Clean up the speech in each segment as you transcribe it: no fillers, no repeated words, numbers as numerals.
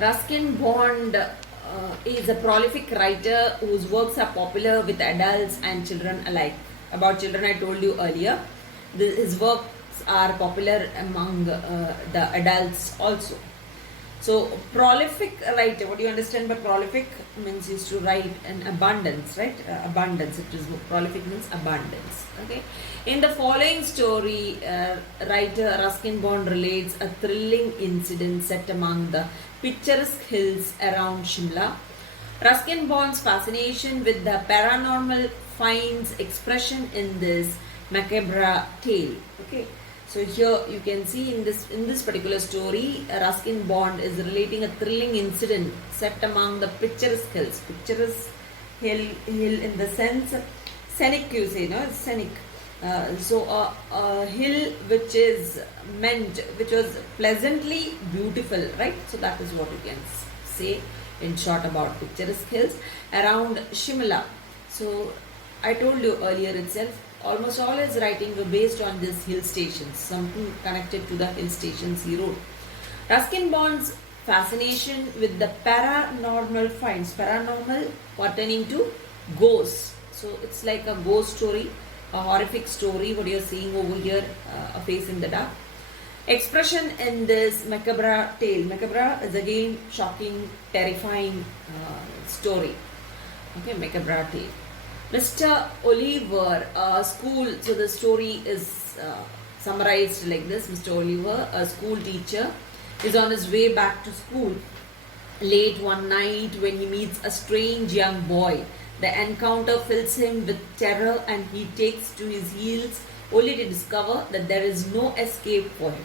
Ruskin Bond is a prolific writer whose works are popular with adults and children alike. About children, I told you earlier. His works are popular among the adults also. So, prolific writer, what do you understand by prolific? Means used to write in abundance, right? Abundance, it is prolific means abundance. Okay. In the following story, writer Ruskin Bond relates a thrilling incident set among the picturesque hills around Shimla. Ruskin Bond's fascination with the paranormal finds expression in this macabre tale. Okay. So here you can see in this particular story, Ruskin Bond is relating a thrilling incident set among the picturesque hills. Picturesque hill in the sense scenic, you say, no, scenic. So a hill which was pleasantly beautiful, right? So that is what you can say in short about picturesque hills around Shimla. So I told you earlier itself, almost all his writing were based on these hill stations, something connected to the hill stations he wrote. Ruskin Bond's fascination with the paranormal finds, paranormal pertaining to ghosts. So it's like a ghost story, a horrific story, what you're seeing over here, A Face in the Dark. Expression in this macabre tale. Macabre is again shocking, terrifying story. Okay, macabre tale. Mr. Oliver, school, so the story is summarized like this. Mr. Oliver, a school teacher, is on his way back to school late one night when he meets a strange young boy. The encounter fills him with terror and he takes to his heels only to discover that there is no escape for him.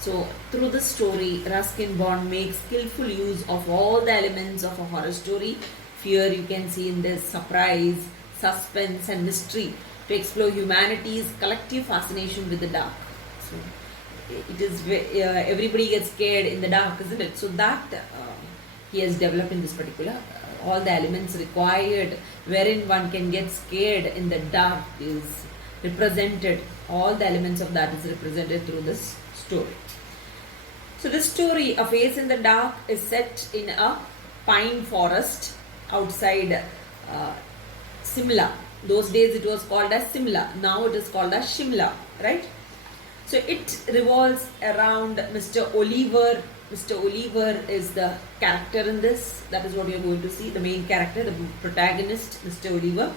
So, through this story, Ruskin Bond makes skillful use of all the elements of a horror story. Fear you can see in this, surprise, suspense and mystery to explore humanity's collective fascination with the dark. So it is everybody gets scared in the dark, isn't it? So that he has developed in this particular all the elements required wherein one can get scared in the dark is represented. All the elements of that is represented through this story. So this story, A Face in the Dark, is set in a pine forest outside Simla. Those days it was called as Simla. Now it is called as Shimla, right? So it revolves around Mr. Oliver. Mr. Oliver is the character in this. That is what you are going to see. The main character, the protagonist, Mr. Oliver.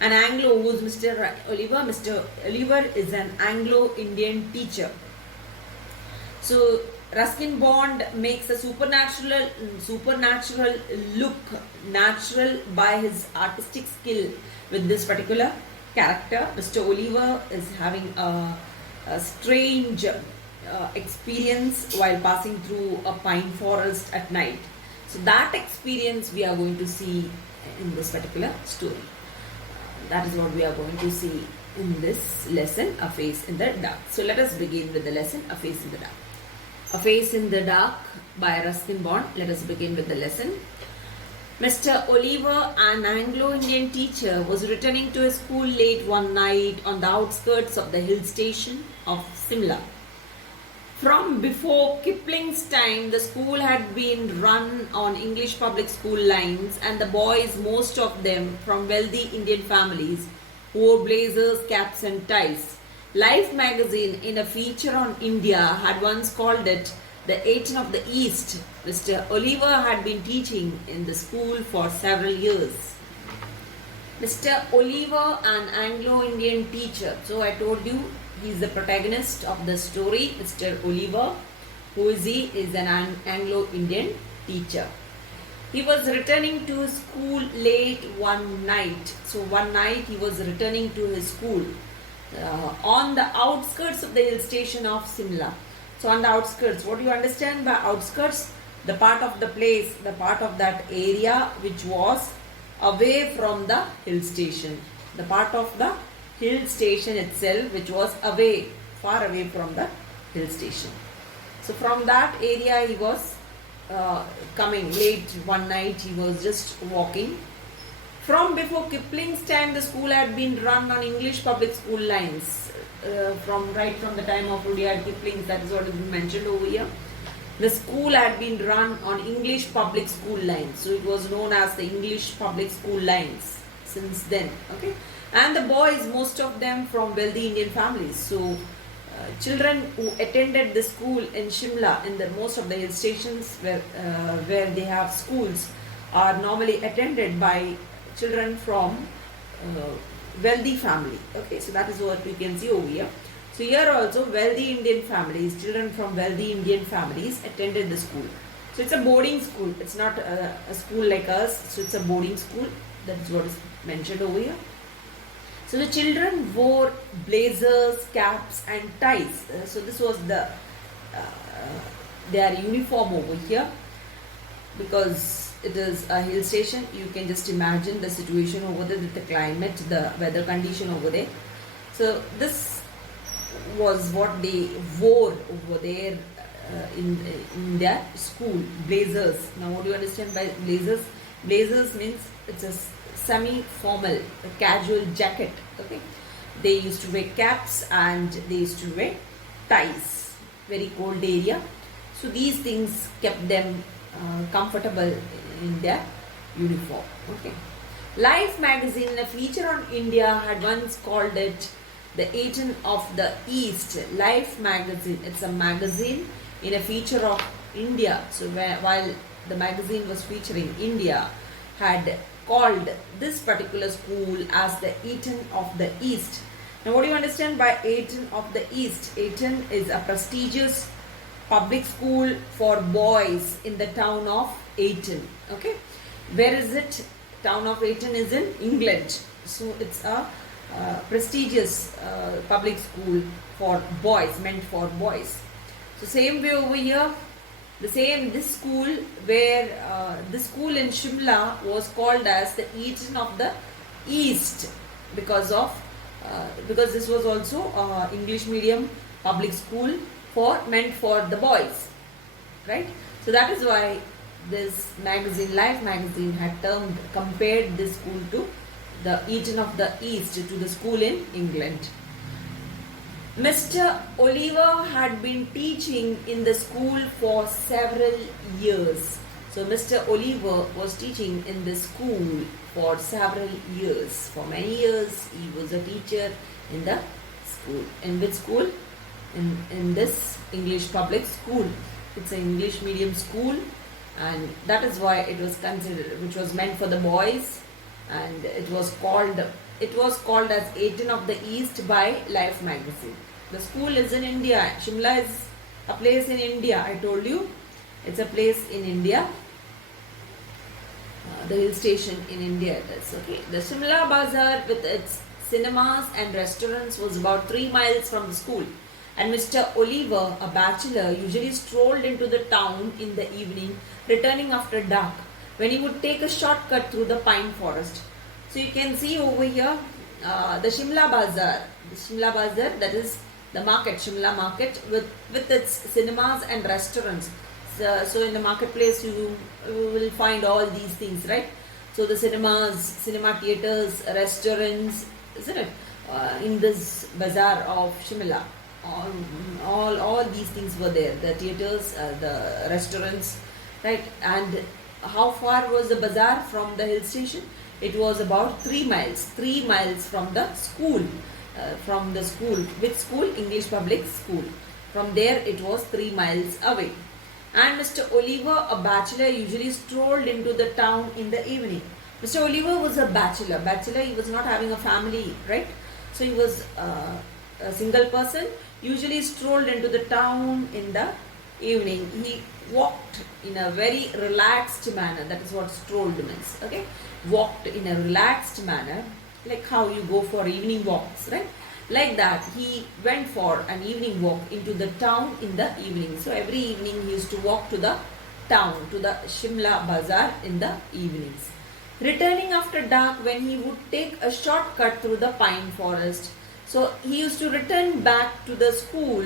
An Anglo, who is Mr. Oliver? Mr. Oliver is an Anglo-Indian teacher. So Ruskin Bond makes a supernatural look natural by his artistic skill with this particular character. Mr. Oliver is having a strange experience while passing through a pine forest at night. So that experience we are going to see in this particular story. That is what we are going to see in this lesson, A Face in the Dark. So let us begin with the lesson, A Face in the Dark. A Face in the Dark by Ruskin Bond. Let us begin with the lesson. Mr. Oliver, an Anglo-Indian teacher, was returning to his school late one night on the outskirts of the hill station of Simla. From before Kipling's time, the school had been run on English public school lines, and the boys, most of them from wealthy Indian families, wore blazers, caps and ties. Life magazine, in a feature on India, had once called it the 18 of the East. Mr. Oliver had been teaching in the school for several years. Mr. Oliver, an Anglo-Indian teacher. So I told you, he is the protagonist of the story, Mr. Oliver. Who is he? Is an Anglo-Indian teacher. He was returning to his school late one night. So one night he was returning to his school on the outskirts of the hill station of Simla. So on the outskirts, what do you understand by outskirts? The part of the place, the part of that area which was away from the hill station. The part of the hill station itself which was away, far away from the hill station. So from that area he was coming late one night. He was just walking. From before Kipling's time, the school had been run on English public school lines. From the time of Rudyard Kipling, that is what has been mentioned over here. The school had been run on English public school lines, so it was known as the English public school lines since then. Okay, and the boys, most of them from wealthy Indian families. So, children who attended the school in Shimla, in the most of the hill stations where they have schools, are normally attended by children from uh, wealthy family. Okay, so that is what we can see over here. So here also wealthy Indian families, children from wealthy Indian families attended the school. So it's a boarding school. It's not a school like us. So it's a boarding school. That is what is mentioned over here. So the children wore blazers, caps, and ties. So this was their uniform over here, because it is a hill station. You can just imagine the situation over there, the climate, the weather condition over there. So this was what they wore over there in their school. Blazers. Now, what do you understand by blazers? Blazers means it's a semi-formal, a casual jacket. Okay, they used to wear caps and they used to wear ties. Very cold area, so these things kept them comfortable in their uniform. Okay, Life magazine, in a feature on India, had once called it the Aten of the East. Life magazine, it's a magazine in a feature of India. So while the magazine was featuring India, had called this particular school as the Aten of the East. Now, what do you understand by Aten of the East? Aten is a prestigious public school for boys in the town of Aten. Okay, where is it? Town of Aten is in England. So it's a prestigious public school for boys, meant for boys. So same way over here, this school where this school in Shimla was called as the Aten of the East because this was also English medium public school meant for the boys, right? So that is why this magazine, Life magazine, had compared this school to the Aten of the East, to the school in England. Mr. Oliver had been teaching in the school for several years. So Mr. Oliver was teaching in the school for several years. For many years he was a teacher in the school. In which school? In this English public school. It's an English medium school, and that is why it was considered, which was meant for the boys, and it was called as Aten of the East by Life magazine. The school is in India. Shimla is a place in India. I told you, it's a place in India. The hill station in India it is. Okay. The Shimla Bazaar with its cinemas and restaurants was about 3 miles from the school. And Mr. Oliver, a bachelor, usually strolled into the town in the evening, returning after dark, when he would take a shortcut through the pine forest. So you can see over here the Shimla Bazaar. The Shimla Bazaar, that is the market, Shimla market, with its cinemas and restaurants. So in the marketplace you will find all these things, right? So the cinemas, cinema theatres, restaurants, isn't it? In this bazaar of Shimla. All these things were there. The theatres, the restaurants, right? And how far was the bazaar from the hill station? It was about 3 miles. 3 miles from the school. Which school? English public school. From there it was 3 miles away. And Mr. Oliver, a bachelor, usually strolled into the town in the evening. Mr. Oliver was a bachelor. He was not having a family, right? So he was a single person, usually strolled into the town in the evening. He walked in a very relaxed manner. That is what strolled means. Okay, walked in a relaxed manner, like how you go for evening walks, right? Like that, he went for an evening walk into the town in the evening. So every evening he used to walk to the town, to the Shimla Bazaar in the evenings. Returning after dark, when he would take a shortcut through the pine forest. So he used to return back to the school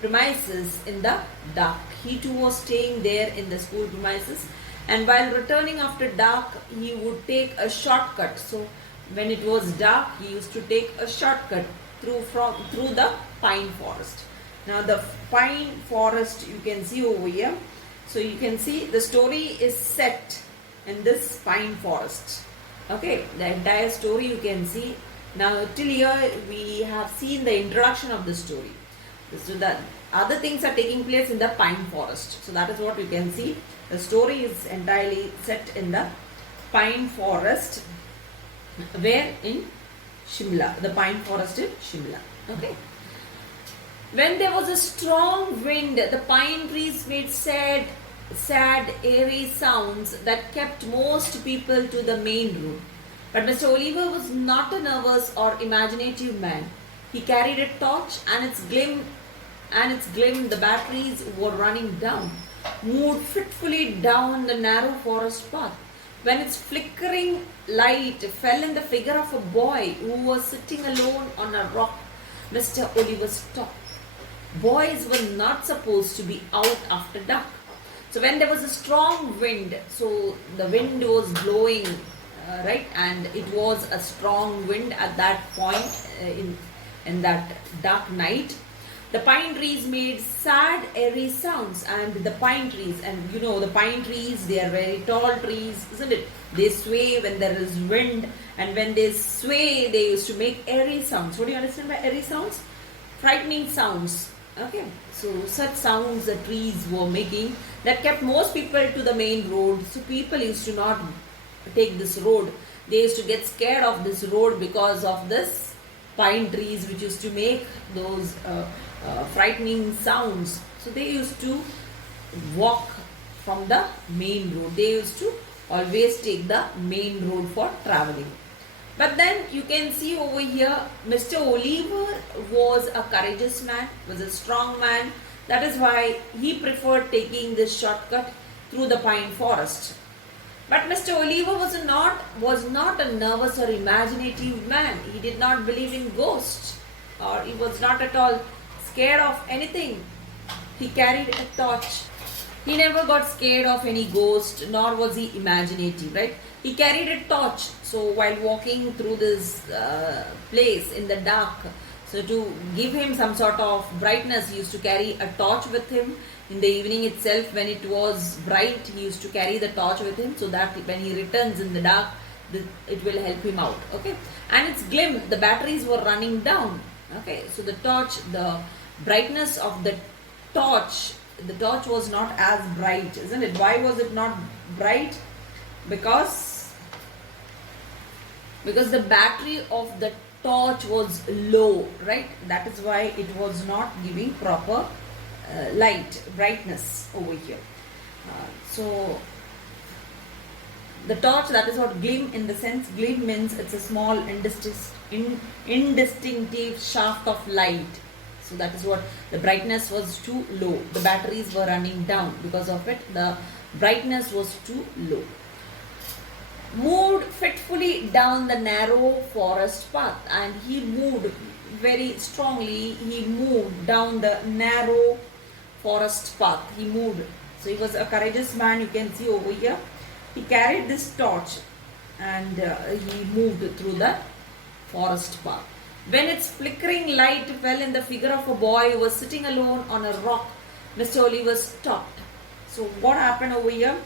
premises in the dark. He too was staying there in the school premises, and while returning after dark, he would take a shortcut. So when it was dark, he used to take a shortcut through the pine forest. Now the pine forest you can see over here. So you can see the story is set in this pine forest. Okay, the entire story you can see. Now till here we have seen the introduction of the story. So the other things are taking place in the pine forest. So that is what you can see. The story is entirely set in the pine forest, where in Shimla, the pine forest in Shimla. Okay. When there was a strong wind, the pine trees made sad, airy sounds that kept most people to the main road. But Mr. Oliver was not a nervous or imaginative man. He carried a torch, and its gleam, the batteries were running down, moved fitfully down the narrow forest path. When its flickering light fell in the figure of a boy who was sitting alone on a rock, Mr. Oliver stopped. Boys were not supposed to be out after dark. So when there was a strong wind, so the wind was blowing, right, and it was a strong wind at that point in that dark night. The pine trees made sad, airy sounds, and the pine trees, and you know the pine trees, they are very tall trees, isn't it? They sway when there is wind, and when they sway, they used to make airy sounds. What do you understand by airy sounds? Frightening sounds. Okay, so such sounds the trees were making that kept most people to the main road. So people used to not take this road. They used to get scared of this road because of this pine trees which used to make those frightening sounds. So they used to walk from the main road. They used to always take the main road for traveling. But then you can see over here, Mr. Oliver was a courageous man, was a strong man. That is why he preferred taking this shortcut through the pine forest. But Mr. Oliver was not a nervous or imaginative man. He did not believe in ghosts, or he was not at all scared of anything. He carried a torch. He never got scared of any ghost, nor was he imaginative, right? He carried a torch. So while walking through this place in the dark, so to give him some sort of brightness, he used to carry a torch with him. In the evening itself, when it was bright, he used to carry the torch with him, so that when he returns in the dark, it will help him out. Okay, and its glim, the batteries were running down. Okay, so the torch, the brightness of the torch was not as bright, isn't it? Why was it not bright? Because the battery of the torch was low, right? That is why it was not giving proper light, brightness over here. So the torch, that is what gleam, in the sense gleam means it's a small indistinctive shaft of light. So that is what the brightness was too low. The batteries were running down. Because of it, the brightness was too low. Moved fitfully down the narrow forest path, and he moved very strongly. He moved down the narrow forest path. He moved. So he was a courageous man. You can see over here. He carried this torch, and he moved through the forest path. When its flickering light fell in the figure of a boy who was sitting alone on a rock, Mr. Oliver stopped. So what happened over here?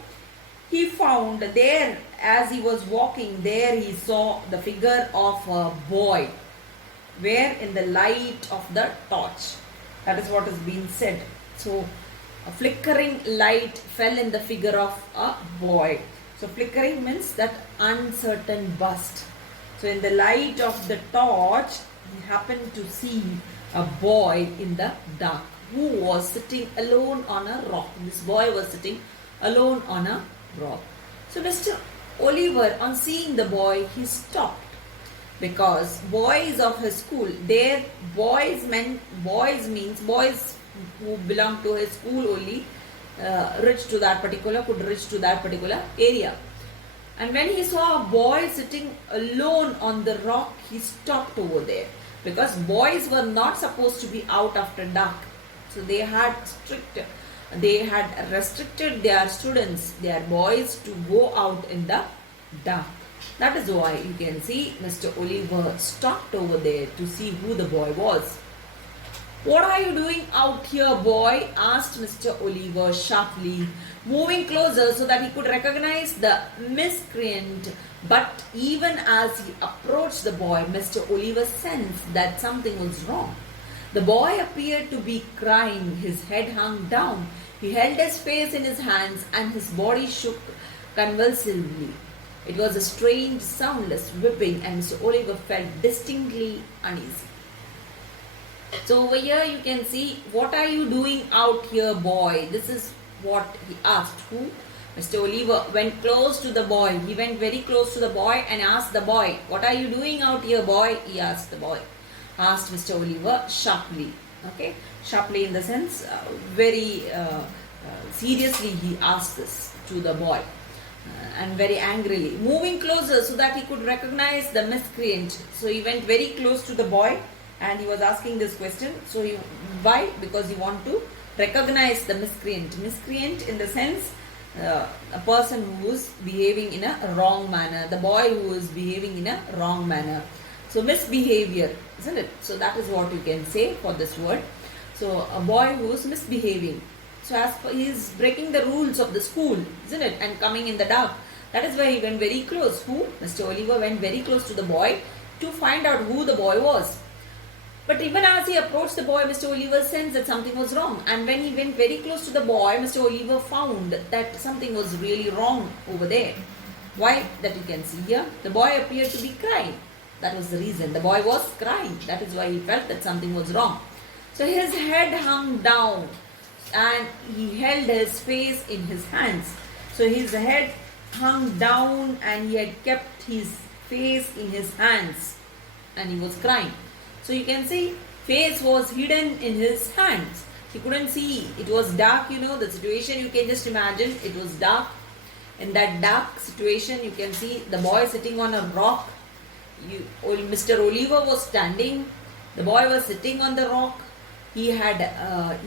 He found there, as he was walking there, he saw the figure of a boy. Where? In the light of the torch. That is what is being said. So a flickering light fell in the figure of a boy. So flickering means that uncertain bust. So in the light of the torch, he happened to see a boy in the dark who was sitting alone on a rock. This boy was sitting alone on a rock. So Mr. Oliver, on seeing the boy, he stopped, because boys of his school, their boys means boys who belong to his school only, could reach to that particular area. And when he saw a boy sitting alone on the rock, he stopped over there, because boys were not supposed to be out after dark. So they had restricted their students, their boys, to go out in the dark. That is why you can see Mr. Oliver stopped over there to see who the boy was. "What are you doing out here, boy?" asked Mr. Oliver sharply, moving closer so that he could recognize the miscreant. But even as he approached the boy, Mr. Oliver sensed that something was wrong. The boy appeared to be crying. His head hung down. He held his face in his hands and his body shook convulsively. It was a strange, soundless whipping, and Mr. Oliver felt distinctly uneasy. So over here you can see, "What are you doing out here, boy?" This is what he asked. Who? Mr. Oliver went close to the boy. He went very close to the boy and asked the boy, "What are you doing out here, boy?" He asked the boy. Asked Mr. Oliver sharply. Okay, sharply in the sense very seriously he asked this to the boy. And very angrily, moving closer so that he could recognize the miscreant. So he went very close to the boy and he was asking this question. So why? Because he want to recognize the miscreant. Miscreant in the sense a person who is behaving in a wrong manner. The boy who is behaving in a wrong manner. So misbehavior, isn't it? So that is what you can say for this word. So a boy who is misbehaving. So as per, he is breaking the rules of the school, isn't it? And coming in the dark. That is why he went very close. Who? Mr. Oliver went very close to the boy to find out who the boy was. But even as he approached the boy, Mr. Oliver sensed that something was wrong. And when he went very close to the boy, Mr. Oliver found that something was really wrong over there. Why? That you can see here. The boy appeared to be crying. That was the reason. The boy was crying. That is why he felt that something was wrong. So his head hung down and he held his face in his hands. So his head hung down and he had kept his face in his hands and he was crying. So you can see face was hidden in his hands. He couldn't see. It was dark, the situation you can just imagine. It was dark. In that dark situation you can see the boy sitting on a rock. Mr. Oliver was standing. The boy was sitting on the rock. He had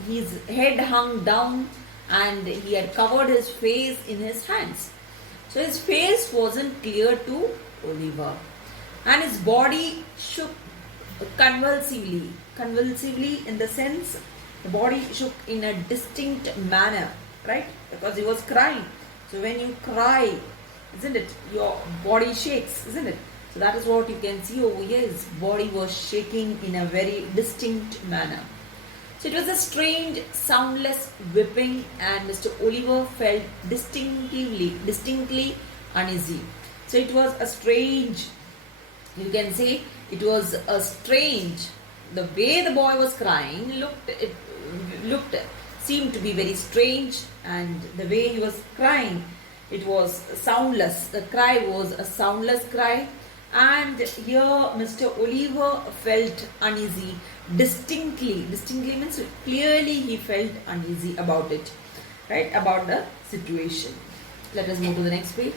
his head hung down and he had covered his face in his hands. So his face wasn't clear to Oliver and his body shook convulsively. Convulsively in the sense the body shook in a distinct manner, right? Because he was crying. So when you cry, isn't it, your body shakes, isn't it? So that is what you can see over here. His body was shaking in a very distinct manner. So it was a strange, soundless whipping and Mr. Oliver felt distinctly uneasy. So it was a strange, you can say it was a strange, the way the boy was crying seemed to be very strange, and the way he was crying, it was soundless. The cry was a soundless cry. And here Mr. Oliver felt uneasy distinctly. Distinctly means clearly he felt uneasy about it, right? About the situation. Let us move to the next page.